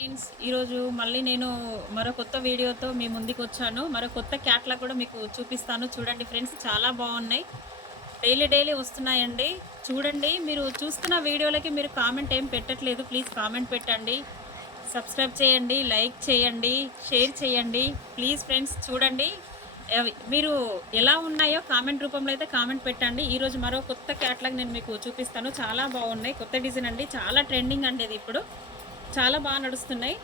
Friends, ఈరోజు మళ్ళీ నేను మరో కొత్త వీడియోతో మీ ముందుకు వచ్చాను. మరో కొత్త క్యాట్లాగ్ కూడా మీకు చూపిస్తాను. చూడండి ఫ్రెండ్స్, చాలా బాగున్నాయి. డైలీ వస్తున్నాయండి. చూడండి, మీరు చూస్తున్న వీడియోలకి మీరు కామెంట్ ఏం పెట్టట్లేదు. ప్లీజ్ కామెంట్ పెట్టండి, సబ్స్క్రైబ్ చేయండి, లైక్ చేయండి, షేర్ చేయండి. ప్లీజ్ ఫ్రెండ్స్, చూడండి మీరు ఎలా ఉన్నాయో కామెంట్ రూపంలో అయితే కామెంట్ పెట్టండి. ఈరోజు మరో కొత్త క్యాట్లాగ్ నేను మీకు చూపిస్తాను. చాలా బాగున్నాయి. కొత్త డిజైన్ అండి, చాలా ట్రెండింగ్ అండి ఇది. ఇప్పుడు చాలా బాగా నడుస్తున్నాయి.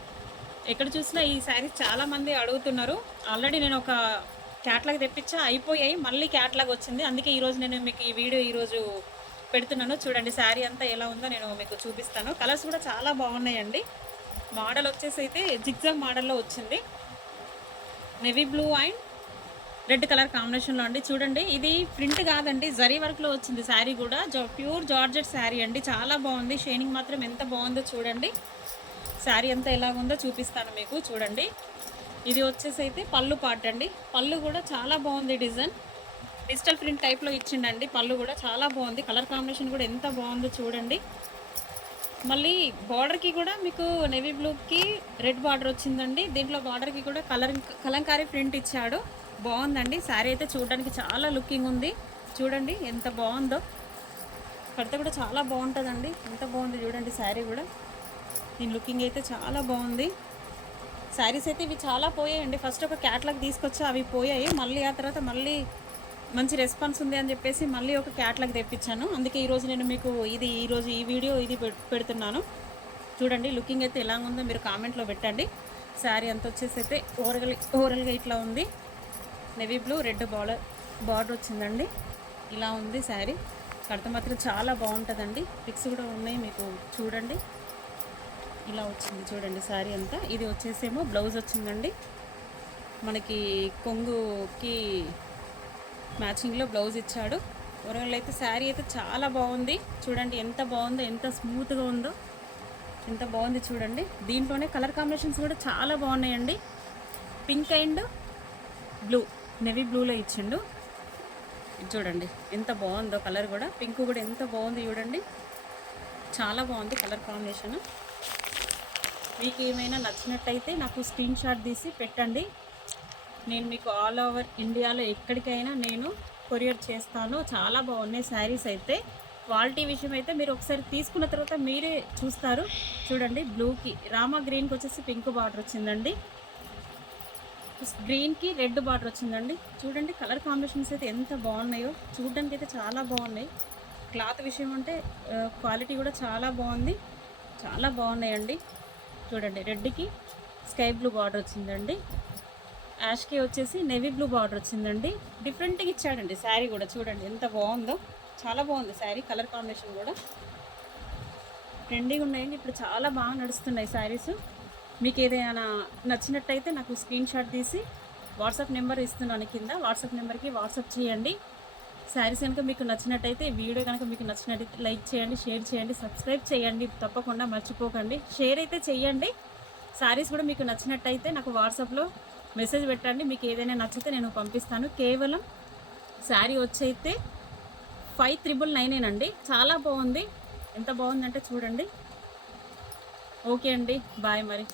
ఎక్కడ చూసినా ఈ శారీస్ చాలామంది అడుగుతున్నారు. ఆల్రెడీ నేను ఒక క్యాట్లాగ్ తెప్పించా, అయిపోయాయి. మళ్ళీ క్యాట్లాగ్ వచ్చింది. అందుకే ఈరోజు నేను మీకు ఈ వీడియో ఈరోజు పెడుతున్నాను. చూడండి శారీ అంతా ఎలా ఉందో నేను మీకు చూపిస్తాను. కలర్స్ కూడా చాలా బాగున్నాయండి. మోడల్ వచ్చేసి అయితే జిగ్జాగ్ మోడల్లో వచ్చింది. Navy blue and red colour కాంబినేషన్లో అండి. చూడండి, ఇది ప్రింట్ కాదండి, జరీ వర్క్లో వచ్చింది. శారీ కూడా ప్యూర్ జార్జెట్ శారీ అండి. చాలా బాగుంది. షైనింగ్ మాత్రం ఎంత బాగుందో చూడండి. శారీ అంతా ఎలాగుందో చూపిస్తాను మీకు. చూడండి, ఇది వచ్చేసి అయితే పళ్ళు పార్ట్ అండి. పళ్ళు కూడా చాలా బాగుంది. డిజిటల్ ప్రింట్ టైప్లో ఇచ్చిండండి. పళ్ళు కూడా చాలా బాగుంది. కలర్ కాంబినేషన్ కూడా ఎంత బాగుందో చూడండి. మళ్ళీ బార్డర్కి కూడా మీకు నేవీ బ్లూకి రెడ్ బార్డర్ వచ్చిందండి. దీంట్లో బార్డర్కి కూడా కలంకారీ ప్రింట్ ఇచ్చాడు. బాగుందండి. శారీ అయితే చూడడానికి చాలా లుకింగ్ ఉంది. చూడండి ఎంత బాగుందో. కడితే కూడా చాలా బాగుంటుందండి. ఎంత బాగుంది చూడండి. శారీ కూడా దీని లుకింగ్ అయితే చాలా బాగుంది. శారీస్ అయితే ఇవి చాలా పోయాయండి. ఫస్ట్ ఒక క్యాట్లాగ్ తీసుకొచ్చి అవి పోయాయి. మళ్ళీ ఆ తర్వాత మళ్ళీ మంచి రెస్పాన్స్ ఉంది అని చెప్పేసి మళ్ళీ ఒక క్యాట్లాగ్ తెప్పించాను. అందుకే ఈరోజు నేను మీకు ఈరోజు ఈ వీడియో పెడుతున్నాను. చూడండి, లుకింగ్ అయితే ఎలా ఉందో మీరు కామెంట్లో పెట్టండి. శారీ అంత వచ్చేసి అయితే ఓవరాల్గా ఇట్లా ఉంది. నేవీ బ్లూ రెడ్ బార్డర్ వచ్చిందండి. ఇలా ఉంది శారీ. కడత మాత్రం చాలా బాగుంటుందండి. పిక్స్ కూడా ఉన్నాయి మీకు. చూడండి, ఇలా వచ్చింది చూడండి శారీ అంతా. ఇది వచ్చేసేమో బ్లౌజ్ వచ్చిందండి. మనకి కొంగుకి మ్యాచింగ్లో బ్లౌజ్ ఇచ్చాడు. ఓవరాల్ అయితే శారీ అయితే చాలా బాగుంది. చూడండి ఎంత బాగుందో, ఎంత స్మూత్గా ఉందో, ఎంత బాగుంది చూడండి. దీంట్లోనే కలర్ కాంబినేషన్స్ కూడా చాలా బాగున్నాయండి. పింక్ అండ్ బ్లూ, నేవీ బ్లూలో ఇచ్చిండు. చూడండి ఎంత బాగుందో కలర్ కూడా. పింక్ కూడా ఎంత బాగుంది చూడండి. చాలా బాగుంది కలర్ కాంబినేషన్. మీకు ఏమైనా నచ్చినట్టయితే నాకు స్క్రీన్ షాట్ తీసి పెట్టండి. నేను మీకు ఆల్ ఓవర్ ఇండియాలో ఎక్కడికైనా నేను కొరియర్ చేస్తాను. చాలా బాగున్నాయి శారీస్ అయితే. క్వాలిటీ విషయం అయితే మీరు ఒకసారి తీసుకున్న తర్వాత మీరే చూస్తారు. చూడండి, బ్లూకి రామా గ్రీన్కి వచ్చేసి పింక్ బార్డర్ వచ్చిందండి. గ్రీన్కి రెడ్ బార్డర్ వచ్చిందండి. చూడండి కలర్ కాంబినేషన్స్ అయితే ఎంత బాగున్నాయో. చూడడానికి అయితే చాలా బాగున్నాయి. క్లాత్ విషయం అంటే క్వాలిటీ కూడా చాలా బాగుంది. చాలా బాగున్నాయండి. చూడండి, రెడ్కి స్కై బ్లూ బార్డర్ వచ్చిందండి. యాష్కి వచ్చేసి నేవీ బ్లూ బార్డర్ వచ్చిందండి. డిఫరెంట్గా ఇచ్చాడండి శారీ కూడా. చూడండి ఎంత బాగుందో. చాలా బాగుంది శారీ. కలర్ కాంబినేషన్ కూడా ట్రెండింగ్ ఉన్నాయండి. ఇప్పుడు చాలా బాగా నడుస్తున్నాయి శారీస్. మీకు ఏదైనా నచ్చినట్టయితే నాకు స్క్రీన్ షాట్ తీసి వాట్సాప్ నెంబర్ ఇస్తున్నాను కింద. వాట్సాప్ నెంబర్కి వాట్సాప్ చేయండి. శారీస్ కనుక మీకు నచ్చినట్టయితే, వీడియో కనుక మీకు నచ్చినట్టయితే లైక్ చేయండి, షేర్ చేయండి, సబ్స్క్రైబ్ చేయండి. తప్పకుండా మర్చిపోకండి. షేర్ అయితే చేయండి. శారీస్ కూడా మీకు నచ్చినట్టయితే నాకు వాట్సాప్లో మెసేజ్ పెట్టండి. మీకు ఏదైనా నచ్చితే నేను పంపిస్తాను. కేవలం శారీ వచ్చైతే 5999 అండి. చాలా బాగుంది. ఎంత బాగుందంటే చూడండి. ఓకే అండి, బాయ్ మరి.